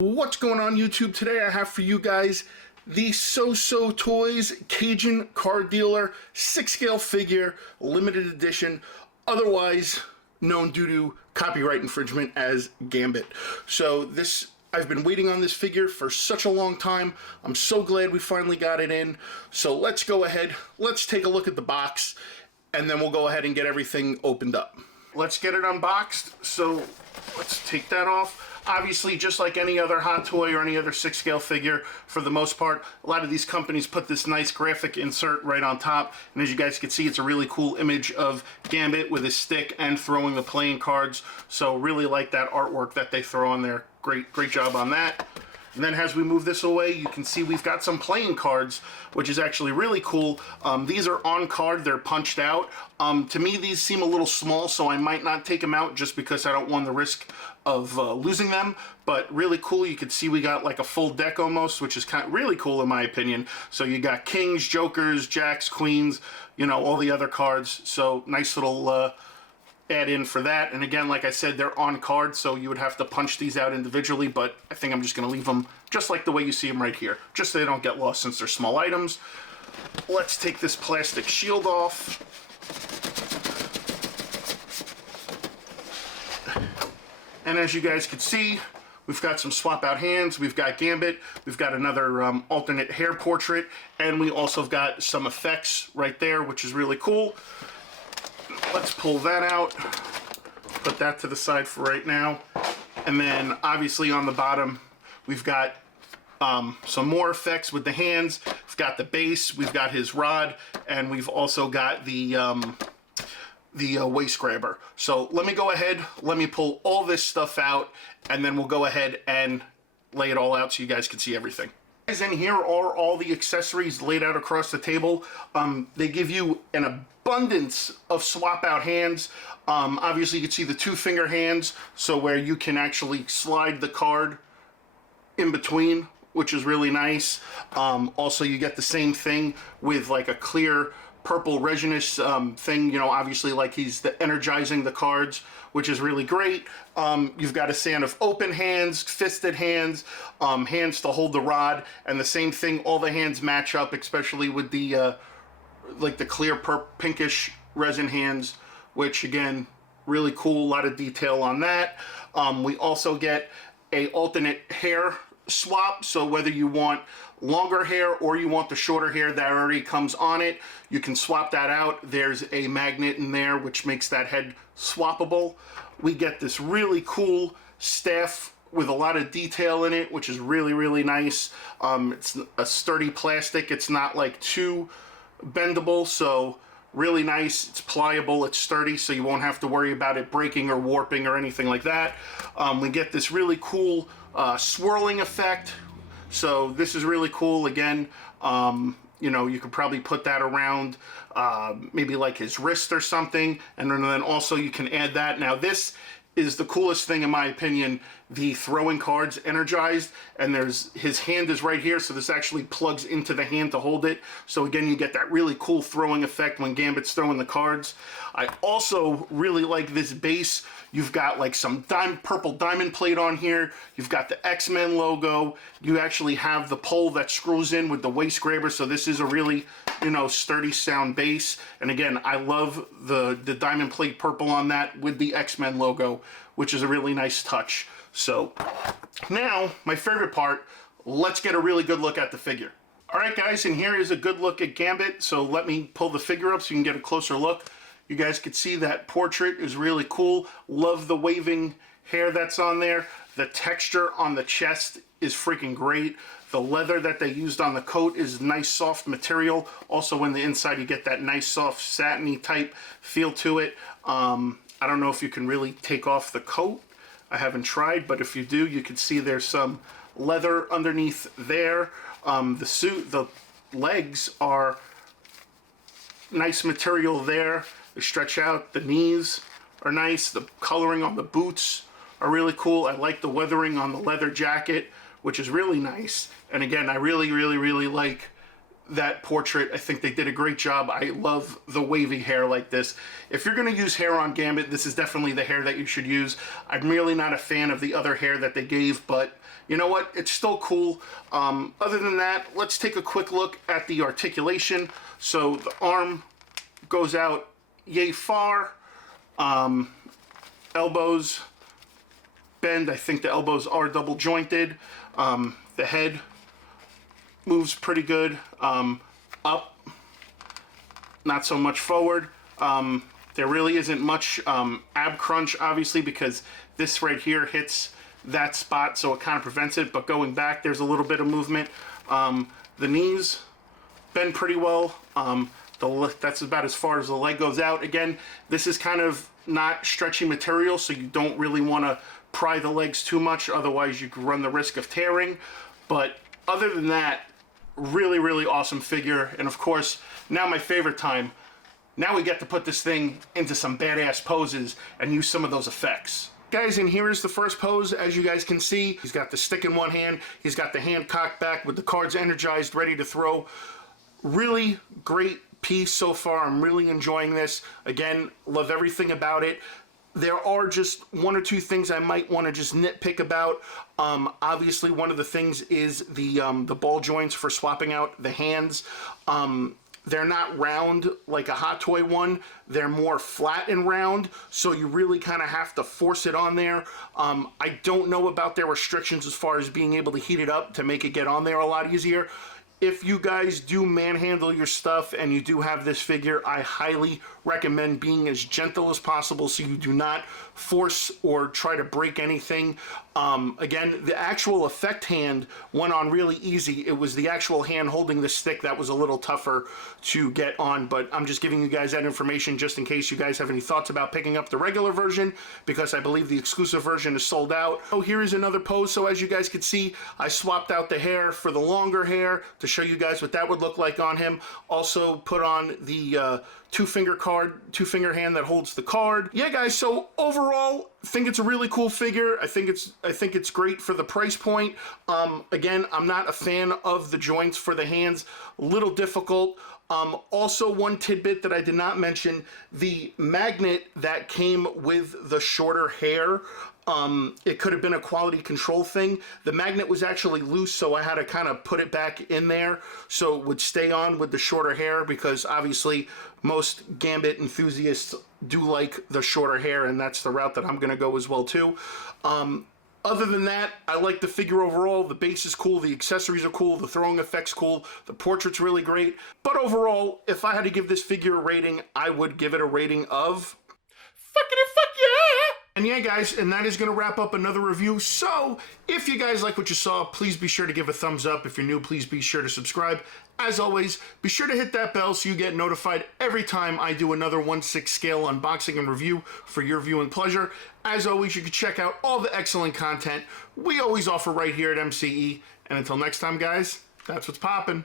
What's going on YouTube? Today I have for you guys the Soosoo Toys Cajun card dealer 6-scale figure, limited edition, otherwise known due to copyright infringement as Gambit. So this, I've been waiting on this figure for such a long time. I'm so glad we finally got it in. So let's go ahead, let's take a look at the box, and then we'll go ahead and get everything opened up. Let's get it unboxed. So let's take that off. Obviously, just like any other hot toy or any other 6-scale figure, for the most part, a lot of these companies put this nice graphic insert right on top. And as you guys can see, it's a really cool image of Gambit with his stick and throwing the playing cards. So really like that artwork that they throw on there. Great job on that. And then as we move this away, you can see we've got some playing cards, which is actually really cool. These are on card, they're punched out. To me, these seem a little small, so I might not take them out just because I don't want the risk of losing them. But really cool, you can see we got like a full deck almost, which is kind of really cool in my opinion. So you got kings, jokers, jacks, queens, you know, all the other cards. So nice little add in for that. And again, like I said, they're on card, so you would have to punch these out individually, but I think I'm just going to leave them just like the way you see them right here, just so they don't get lost since they're small items. Let's take this plastic shield off. And as you guys can see, we've got some swap out hands, we've got Gambit, we've got another alternate hair portrait, and we also have got some effects right there, which is really cool. Let's pull that out, put that to the side for right now. And then obviously on the bottom, we've got some more effects with the hands. We've got the base, we've got his rod, and we've also got the waist grabber. So let me go ahead, let me pull all this stuff out, and then we'll go ahead and lay it all out so you guys can see everything. In here are all the accessories laid out across the table. They give you an abundance of swap out hands. Obviously you can see the 2-finger hands, so where you can actually slide the card in between, which is really nice. Also you get the same thing with like a clear purple resinous thing, you know, obviously like he's energizing the cards, which is really great. You've got a stand of open hands, fisted hands, hands to hold the rod, and the same thing, all the hands match up, especially with the like the clear pinkish resin hands, which again, really cool, a lot of detail on that. We also get a alternate hair swap, so whether you want longer hair or you want the shorter hair that already comes on it, you can swap that out. There's a magnet in there which makes that head swappable. We get this really cool staff with a lot of detail in it, which is really nice. It's a sturdy plastic, it's not like too bendable, so really nice. It's pliable, it's sturdy, so you won't have to worry about it breaking or warping or anything like that. We get this really cool swirling effect. So this is really cool. Again, you know, you could probably put that around maybe like his wrist or something, and then also you can add that. Now this is the coolest thing in my opinion, the throwing cards energized, and there's his hand is right here, so this actually plugs into the hand to hold it. So again, you get that really cool throwing effect when Gambit's throwing the cards. I also really like this base. You've got like some purple diamond plate on here. You've got the X-Men logo. You actually have the pole that screws in with the waist grabber, so this is a really, you know, sturdy sound base. And again, I love the diamond plate purple on that with the X-Men logo, which is a really nice touch. So now my favorite part, let's get a really good look at the figure. All right guys, and here is a good look at Gambit. So let me pull the figure up so you can get a closer look. You guys can see that portrait is really cool. Love the waving hair that's on there. The texture on the chest is freaking great. The leather that they used on the coat is nice soft material. Also in the inside you get that nice soft satiny type feel to it. I don't know if you can really take off the coat. I haven't tried, but if you do, you can see there's some leather underneath there. The legs are nice material there. They stretch out. The knees are nice. The coloring on the boots are really cool. I like the weathering on the leather jacket, which is really nice. And again, I really like that portrait. I think they did a great job. I love the wavy hair like this. If you're going to use hair on Gambit, this is definitely the hair that you should use. I'm really not a fan of the other hair that they gave, but you know what? It's still cool. Other than that, let's take a quick look at the articulation. So the arm goes out yay far. Elbows bend. I think the elbows are double jointed. The head moves pretty good. Up, not so much forward. There really isn't much ab crunch, obviously, because this right here hits that spot, so it kind of prevents it. But going back, there's a little bit of movement. The knees bend pretty well. That's about as far as the leg goes out. Again, this is kind of not stretchy material, so you don't really want to pry the legs too much, otherwise you could run the risk of tearing. But other than that, really, really awesome figure. And of course, now my favorite time. Now we get to put this thing into some badass poses and use some of those effects. Guys, and here is the first pose. As you guys can see, he's got the stick in one hand. He's got the hand cocked back with the cards energized, ready to throw. Really great piece so far. I'm really enjoying this. Again, love everything about it. There are just one or two things I might want to just nitpick about. Obviously, one of the things is the ball joints for swapping out the hands. They're not round like a Hot Toy one. They're more flat and round, so you really kind of have to force it on there. I don't know about their restrictions as far as being able to heat it up to make it get on there a lot easier. If you guys do manhandle your stuff and you do have this figure, I highly recommend being as gentle as possible so you do not force or try to break anything. Again, the actual effect hand went on really easy. It was the actual hand holding the stick that was a little tougher to get on, but I'm just giving you guys that information just in case you guys have any thoughts about picking up the regular version, because I believe the exclusive version is sold out. Oh, here is another pose. So as you guys can see, I swapped out the hair for the longer hair to show you guys what that would look like on him. Also put on the two-finger hand that holds the card. Yeah, guys, so overall, I think it's a really cool figure. I think it's great for the price point. Again, I'm not a fan of the joints for the hands. A little difficult. Also, one tidbit that I did not mention, the magnet that came with the shorter hair, it could have been a quality control thing. The magnet was actually loose, so I had to kind of put it back in there so it would stay on with the shorter hair, because obviously most Gambit enthusiasts do like the shorter hair, and that's the route that I'm going to go as well too. Other than that, I like the figure overall. The base is cool, the accessories are cool, the throwing effect's cool, the portrait's really great. But overall, if I had to give this figure a rating, I would give it a rating of fuckity fuck yeah! And yeah, guys, and that is going to wrap up another review. So, if you guys like what you saw, please be sure to give a thumbs up. If you're new, please be sure to subscribe. As always, be sure to hit that bell so you get notified every time I do another 1/6 scale unboxing and review for your viewing pleasure. As always, you can check out all the excellent content we always offer right here at MCE. And until next time, guys, that's what's poppin'.